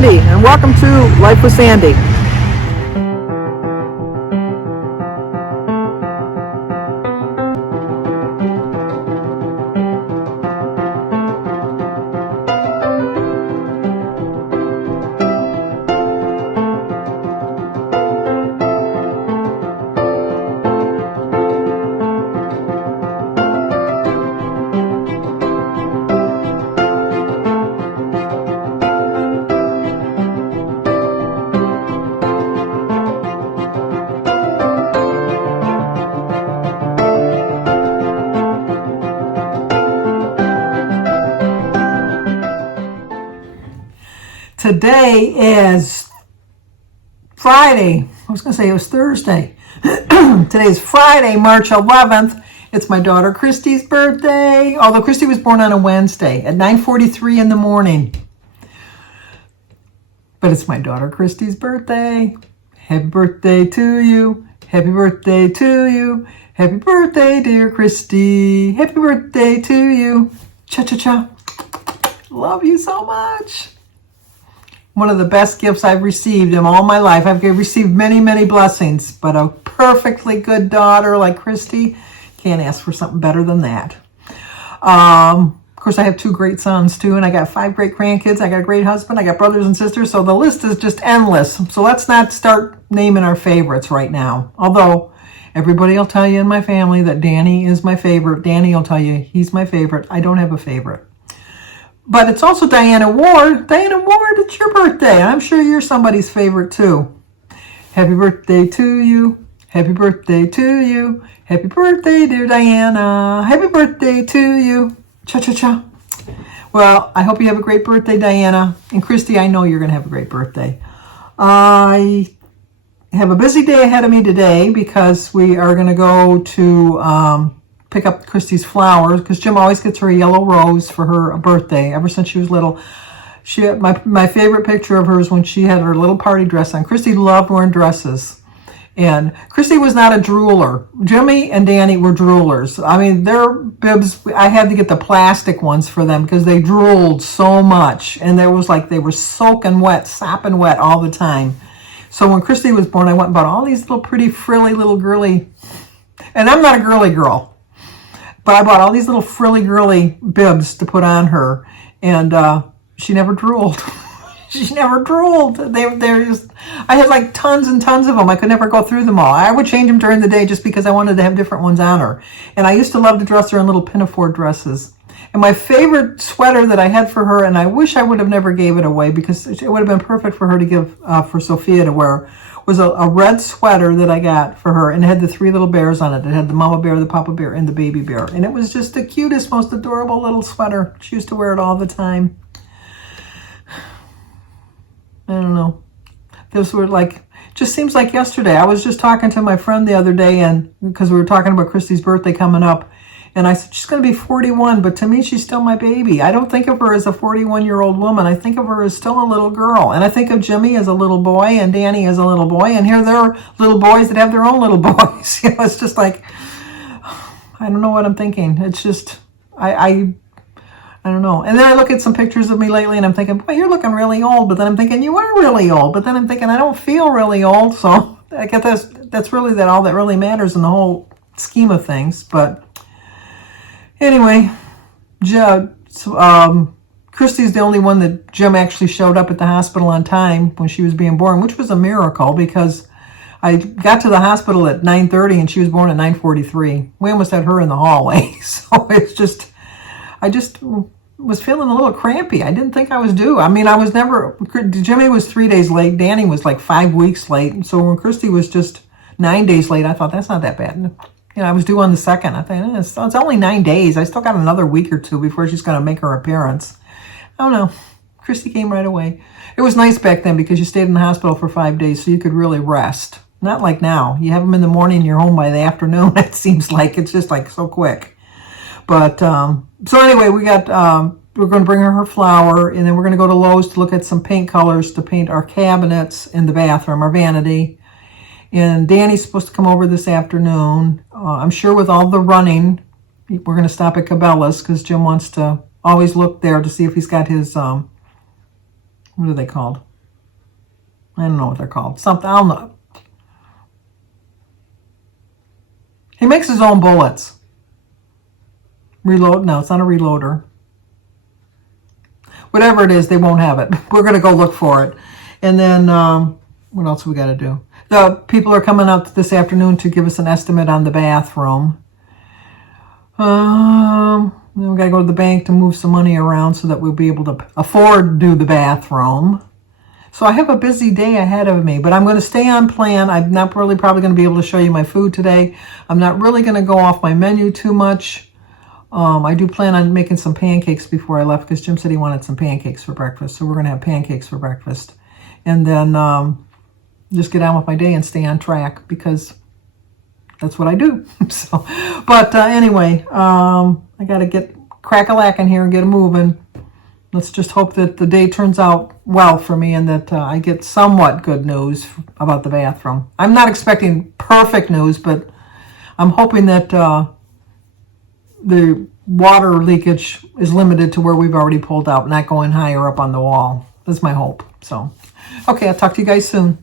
Sandy, and welcome to Life with Sandy. Today is Friday. I was going to say it was Thursday. Today is Friday, March 11th. It's my daughter Christy's birthday. Although Christy was born on a Wednesday at 9:43 in the morning. But it's my daughter Christy's birthday. Happy birthday to you. Happy birthday to you. Happy birthday, dear Christy. Happy birthday to you. Cha-cha-cha. Love you so much. One of the best gifts I've received in all my life. I've received many, many blessings, but a perfectly good daughter like Christy, can't ask for something better than that. Of course, I have 2 great sons too, and I got 5 great grandkids. I got a great husband. I got brothers and sisters, so the list is just endless. So let's not start naming our favorites right now. Although everybody will tell you in my family that Danny is my favorite. Danny will tell you he's my favorite. I don't have a favorite. But it's also Diana Ward. Diana Ward, it's your birthday. I'm sure you're somebody's favorite too. Happy birthday to you. Happy birthday to you. Happy birthday, dear Diana. Happy birthday to you. Cha-cha-cha. Well, I hope you have a great birthday, Diana. And Christy, I know you're going to have a great birthday. I have a busy day ahead of me today because we are going to go to pick up Christy's flowers, because Jim always gets her a yellow rose for her birthday ever since she was little. She had my favorite picture of her is when she had her little party dress on. Christy loved wearing dresses. And Christy was not a drooler. Jimmy and Danny were droolers. I mean, their bibs, I had to get the plastic ones for them because they drooled so much. And there was like, they were soaking wet, sopping wet all the time. So when Christy was born, I went and bought all these little pretty frilly little girly, and I'm not a girly girl, but I bought all these little frilly girly bibs to put on her, and she never drooled. She never drooled. They're just, I had like tons and tons of them. I could never go through them all. I would change them during the day just because I wanted to have different ones on her. And I used to love to dress her in little pinafore dresses. And my favorite sweater that I had for her, and I wish I would have never gave it away because it would have been perfect for her to give for Sophia to wear, was a red sweater that I got for her, and it had the 3 little bears on it. It had the mama bear, the papa bear, and the baby bear. And it was just the cutest, most adorable little sweater. She used to wear it all the time. I don't know. Those were like, just seems like yesterday. I was just talking to my friend the other day, and because we were talking about Christy's birthday coming up, and I said, she's going to be 41, but to me, she's still my baby. I don't think of her as a 41-year-old woman. I think of her as still a little girl. And I think of Jimmy as a little boy and Danny as a little boy. And here they're little boys that have their own little boys. You know, it's just like, I don't know what I'm thinking. It's just, I don't know. And then I look at some pictures of me lately and I'm thinking, boy, you're looking really old. But then I'm thinking, you are really old. But then I'm thinking, I don't feel really old. So I guess that's really all that really matters in the whole scheme of things. But anyway, Christy's the only one that Jim actually showed up at the hospital on time when she was being born, which was a miracle because I got to the hospital at 9:30 and she was born at 9:43. We almost had her in the hallway. So it's just, I just was feeling a little crampy. I didn't think I was due. I mean, I was never, Jimmy was 3 days late. Danny was like 5 weeks late. So when Christy was just 9 days late, I thought, that's not that bad. You know, I was due on the 2nd. I thought, it's only 9 days. I still got another week or 2 before she's going to make her appearance. I don't know. Christy came right away. It was nice back then because you stayed in the hospital for 5 days so you could really rest. Not like now. You have them in the morning, you're home by the afternoon. It seems like it's just like so quick. But so anyway, we're going to bring her flower, and then we're going to go to Lowe's to look at some paint colors to paint our cabinets in the bathroom, our vanity. And Danny's supposed to come over this afternoon. I'm sure with all the running, we're going to stop at Cabela's because Jim wants to always look there to see if he's got his, what are they called? I don't know what they're called. Something, I'll know. He makes his own bullets. Reload? No, it's not a reloader. Whatever it is, they won't have it. We're going to go look for it. And then, what else we got to do? The people are coming out this afternoon to give us an estimate on the bathroom. Then we got to go to the bank to move some money around so that we'll be able to afford to do the bathroom. So I have a busy day ahead of me, but I'm going to stay on plan. I'm not really probably going to be able to show you my food today. I'm not really going to go off my menu too much. I do plan on making some pancakes before I left because Jim said he wanted some pancakes for breakfast. So we're going to have pancakes for breakfast. And then just get on with my day and stay on track because that's what I do. So, but anyway, I got to get crack-a-lack in here and get it moving. Let's just hope that the day turns out well for me and that I get somewhat good news about the bathroom. I'm not expecting perfect news, but I'm hoping that the water leakage is limited to where we've already pulled out, not going higher up on the wall. That's my hope. So, okay, I'll talk to you guys soon.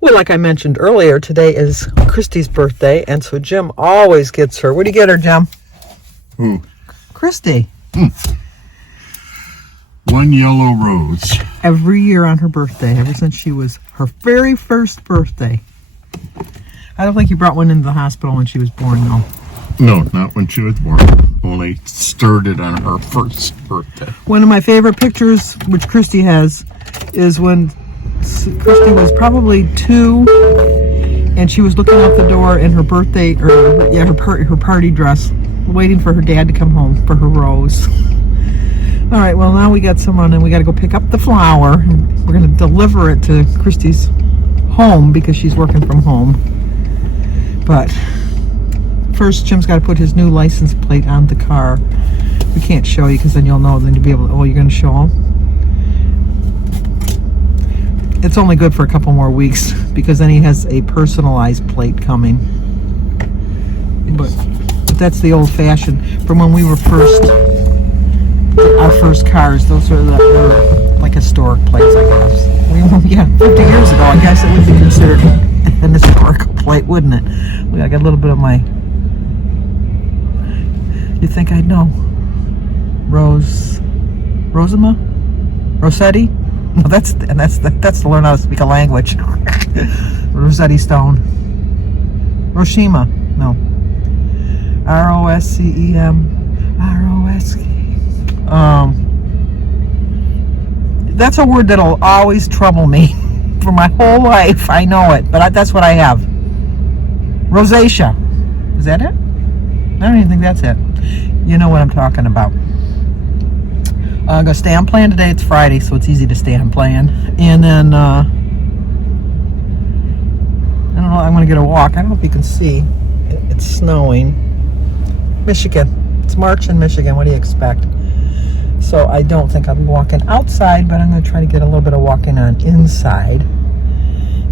Well, like I mentioned earlier, today is Christy's birthday, and so Jim always gets her. What do you get her, Jim? Who? Christy. One yellow rose. Every year on her birthday, ever since she was her very first birthday. I don't think you brought one into the hospital when she was born, though. No, not when she was born. Only stirred it on her first birthday. One of my favorite pictures, which Christy has, is when Christy was probably 2, and she was looking out the door in her birthday, or yeah, her party dress, waiting for her dad to come home for her rose. All right, well, now we got someone, and we got to go pick up the flower. And we're going to deliver it to Christy's home because she's working from home. But first, Jim's got to put his new license plate on the car. We can't show you because then you'll know. Then you'll be able to, oh, you're going to show him? It's only good for a couple more weeks because then he has a personalized plate coming. But that's the old-fashioned from when we were our first cars. Those were like historic plates, I guess. Yeah, 50 years ago, I guess it would be considered an historical plate, wouldn't it? I got a little bit of my. You think I'd know? Rosema? Rossetti? No, that's to learn how to speak a language. Rossetti Stone. Roshima. No. Roscem. Rosc. That's a word that'll always trouble me for my whole life. I know it, but that's what I have. Rosacea. Is that it? I don't even think that's it. You know what I'm talking about. I'm going to stay on plan today. It's Friday, so it's easy to stay on plan. And then, I don't know, I'm going to get a walk. I don't know if you can see. It's snowing. Michigan. It's March in Michigan. What do you expect? So I don't think I'll be walking outside, but I'm going to try to get a little bit of walking on inside.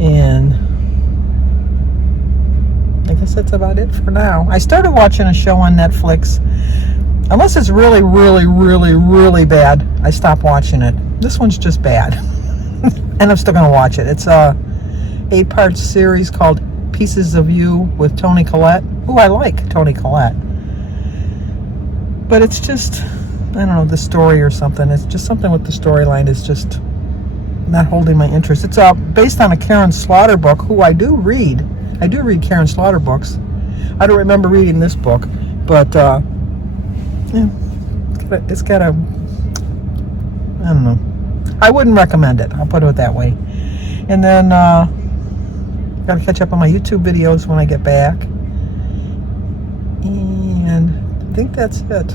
And I guess that's about it for now. I started watching a show on Netflix. Unless it's really, really, really, really bad, I stop watching it. This one's just bad. And I'm still going to watch it. It's a 8-part series called Pieces of You with Toni Collette. Ooh, I like Toni Collette. But it's just, I don't know, the story or something. It's just something with the storyline is just not holding my interest. It's based on a Karen Slaughter book, who I do read. I do read Karen Slaughter books. I don't remember reading this book, but yeah, it's got a, I don't know. I wouldn't recommend it. I'll put it that way. And then got to catch up on my YouTube videos when I get back. And I think that's it.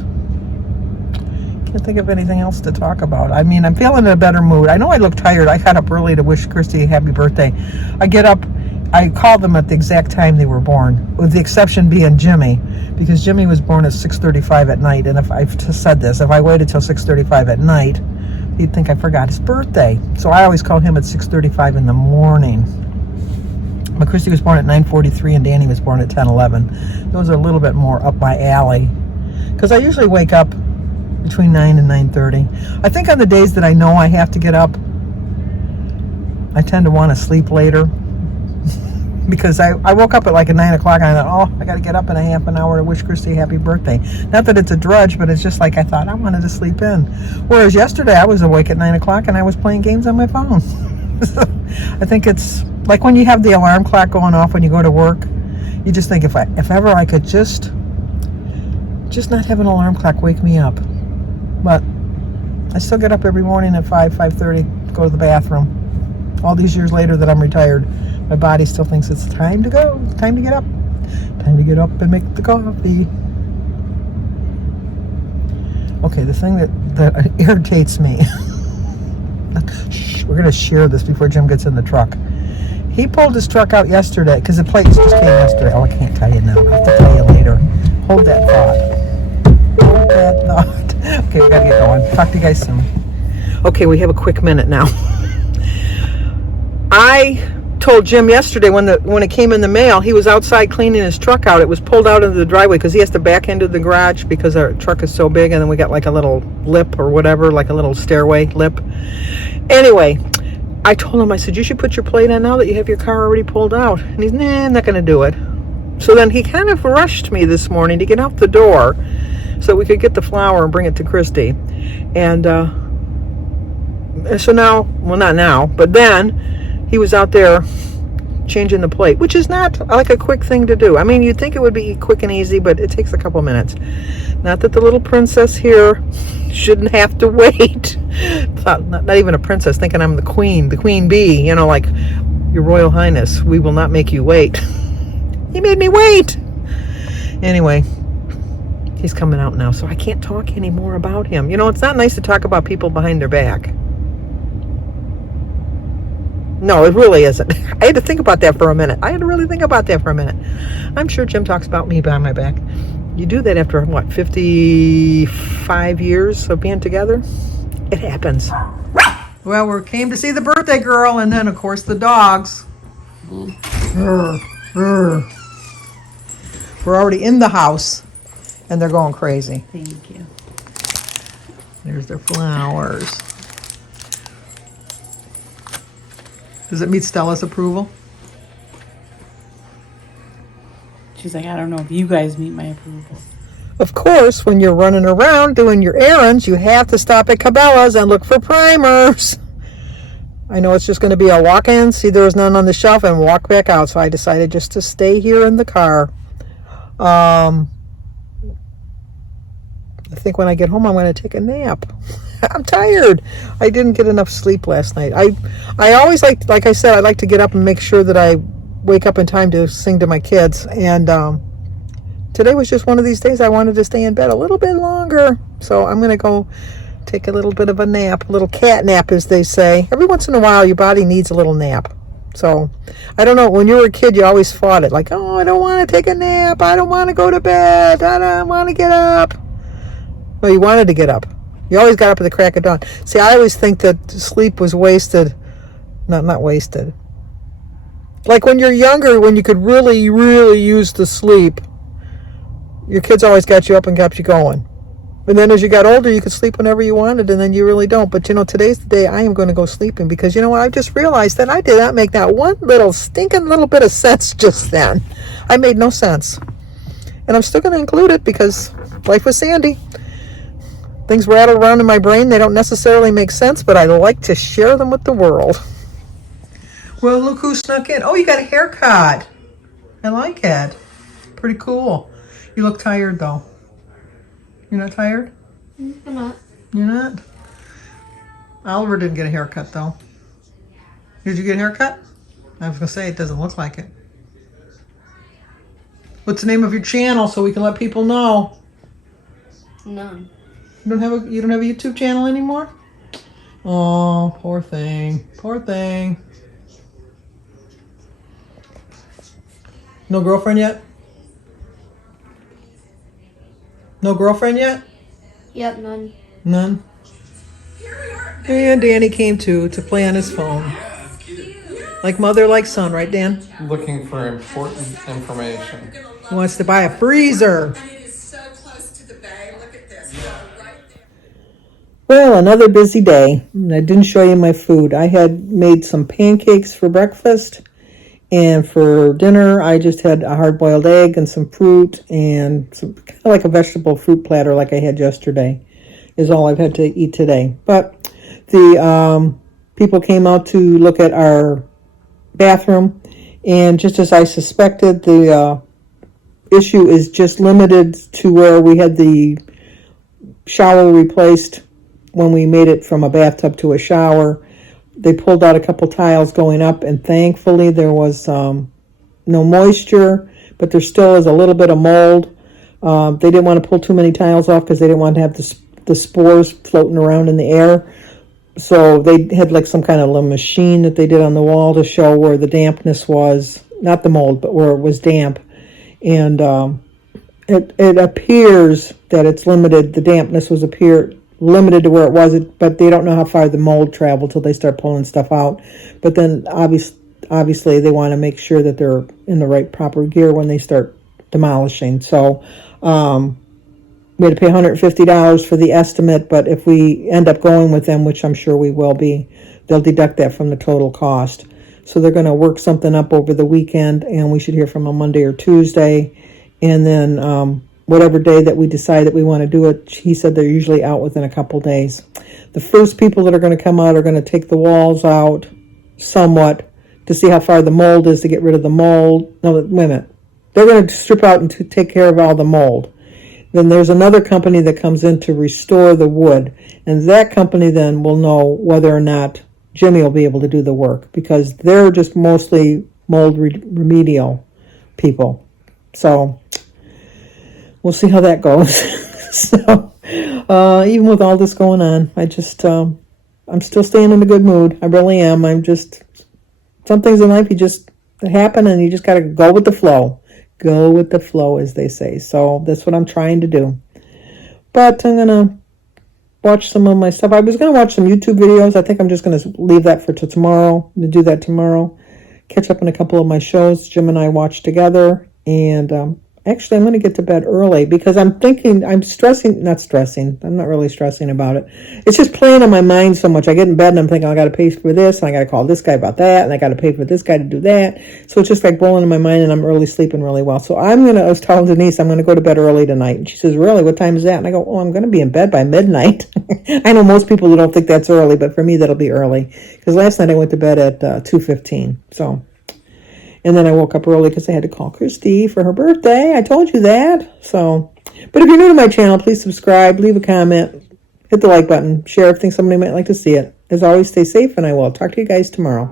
Can't think of anything else to talk about. I mean, I'm feeling in a better mood. I know I look tired. I got up early to wish Christy a happy birthday. I get up, I called them at the exact time they were born, with the exception being Jimmy, because Jimmy was born at 6:35 at night. And if I've just said this, if I waited till 6:35 at night, he'd think I forgot his birthday. So I always call him at 6:35 in the morning. But Christy was born at 9:43 and Danny was born at 10:11. Those are a little bit more up my alley, because I usually wake up between 9 and 9:30. I think on the days that I know I have to get up, I tend to want to sleep later because I woke up at like at 9 o'clock and I thought, oh, I got to get up in a half an hour to wish Christy a happy birthday. Not that it's a drudge, but it's just like I thought I wanted to sleep in. Whereas yesterday I was awake at 9 o'clock and I was playing games on my phone. So I think it's like when you have the alarm clock going off when you go to work, you just think if ever I could just not have an alarm clock wake me up. But I still get up every morning at 5:30 to go to the bathroom. All these years later that I'm retired, my body still thinks it's time to go, time to get up. Time to get up and make the coffee. Okay, the thing that irritates me. Shh, we're going to share this before Jim gets in the truck. He pulled his truck out yesterday, because the plates just came yesterday. Oh, I can't tell you now. I'll have to tell you later. Hold that thought. Hold that thought. Okay, we got to get going. Talk to you guys soon. Okay, we have a quick minute now. I told Jim yesterday when it came in the mail, he was outside cleaning his truck out. It was pulled out into the driveway because he has to back into the garage because our truck is so big, and then we got like a little lip or whatever, like a little stairway lip. Anyway, I told him, I said, you should put your plate on now that you have your car already pulled out. And he's, nah, I'm not going to do it. So then he kind of rushed me this morning to get out the door so we could get the flour and bring it to Christy. And so now, well, not now, but then he was out there changing the plate, which is not like a quick thing to do. I mean, you'd think it would be quick and easy, but it takes a couple minutes. Not that the little princess here shouldn't have to wait. Not even a princess, thinking I'm the queen bee, you know, like, Your Royal Highness, we will not make you wait. He made me wait. Anyway, he's coming out now, so I can't talk anymore about him. You know, it's not nice to talk about people behind their back. No, it really isn't. I had to think about that for a minute. I had to really think about that for a minute. I'm sure Jim talks about me behind my back. You do that after, what, 55 years of being together? It happens. Well, we came to see the birthday girl, and then, of course, the dogs. We're already in the house, and they're going crazy. Thank you. There's their flowers. Does it meet Stella's approval? She's like, I don't know if you guys meet my approval. Of course, when you're running around doing your errands, you have to stop at Cabela's and look for primers. I know it's just going to be a walk in, see there was none on the shelf, and walk back out. So I decided just to stay here in the car. I think when I get home, I'm going to take a nap. I'm tired. I didn't get enough sleep last night. I always like I said, I like to get up and make sure that I wake up in time to sing to my kids. And today was just one of these days I wanted to stay in bed a little bit longer. So I'm going to go take a little bit of a nap, a little cat nap, as they say. Every once in a while, your body needs a little nap. So I don't know. When you were a kid, you always fought it. Like, oh, I don't want to take a nap. I don't want to go to bed. I don't want to get up. Well, you wanted to get up. You always got up at the crack of dawn. See, I always think that sleep was wasted. Not wasted. Like when you're younger, when you could really, really use the sleep, your kids always got you up and kept you going. And then as you got older, you could sleep whenever you wanted, and then you really don't. But, you know, today's the day I am going to go sleeping because, you know what, I just realized that I did not make that one little stinking little bit of sense just then. I made no sense. And I'm still going to include it because life with Sandy. Things rattle around in my brain. They don't necessarily make sense, but I like to share them with the world. Well, look who snuck in. Oh, you got a haircut. I like it. Pretty cool. You look tired, though. You're not tired? I'm not. You're not? Oliver didn't get a haircut, though. Did you get a haircut? I was going to say, it doesn't look like it. What's the name of your channel so we can let people know? None. You don't have a YouTube channel anymore? Oh, poor thing. Poor thing. No girlfriend yet? No girlfriend yet? Yep, none. None? And Danny came to play on his phone. Like mother, like son, right, Dan? Looking for important information. He wants to buy a freezer. Well, another busy day. I didn't show you my food. I had made some pancakes for breakfast, and for dinner, I just had a hard-boiled egg and some fruit and some kind of like a vegetable fruit platter like I had yesterday is all I've had to eat today. But the people came out to look at our bathroom, and just as I suspected, the issue is just limited to where we had the shower replaced when we made it from a bathtub to a shower. They pulled out a couple tiles going up, and thankfully there was no moisture, but there still is a little bit of mold. They didn't want to pull too many tiles off because they didn't want to have the spores floating around in the air. So they had like some kind of little machine that they did on the wall to show where the dampness was, not the mold, but where it was damp. And it appears that it's limited. The dampness was limited to where it was, but they don't know how far the mold traveled till they start pulling stuff out. But then obviously they want to make sure that they're in the right proper gear when they start demolishing. So we had to pay $150 for the estimate, but if we end up going with them, which I'm sure we will be, they'll deduct that from the total cost. So they're going to work something up over the weekend, and we should hear from them Monday or Tuesday. And then whatever day that we decide that we want to do it, he said they're usually out within a couple days. The first people that are going to come out are going to take the walls out somewhat to see how far the mold is, to get rid of the mold. No, wait a minute. They're going to strip out and to take care of all the mold. Then there's another company that comes in to restore the wood, and that company then will know whether or not Jimmy will be able to do the work, because they're just mostly mold remedial people. So we'll see how that goes. So even with all this going on, I'm still staying in a good mood. I really am. Some things in life you just happen, and you just got to go with the flow. Go with the flow, as they say. So that's what I'm trying to do. But I'm going to watch some of my stuff. I was going to watch some YouTube videos. I think I'm just going to leave that for tomorrow. I'm going to do that tomorrow. Catch up on a couple of my shows Jim and I watched together. And actually, I'm going to get to bed early because I'm thinking, I'm not really stressing about it. It's just playing on my mind so much. I get in bed and I'm thinking, I got to pay for this, and I got to call this guy about that, and I got to pay for this guy to do that. So it's just like rolling in my mind, and I'm early sleeping really well. So I was telling Denise, I'm going to go to bed early tonight. And she says, really? What time is that? And I go, oh, I'm going to be in bed by midnight. I know most people don't think that's early, but for me, that'll be early. Because last night I went to bed at 2:15. So. And then I woke up early because I had to call Christy for her birthday. I told you that. So, but if you're new to my channel, please subscribe, leave a comment, hit the like button, share if you think somebody might like to see it. As always, stay safe, and I will talk to you guys tomorrow.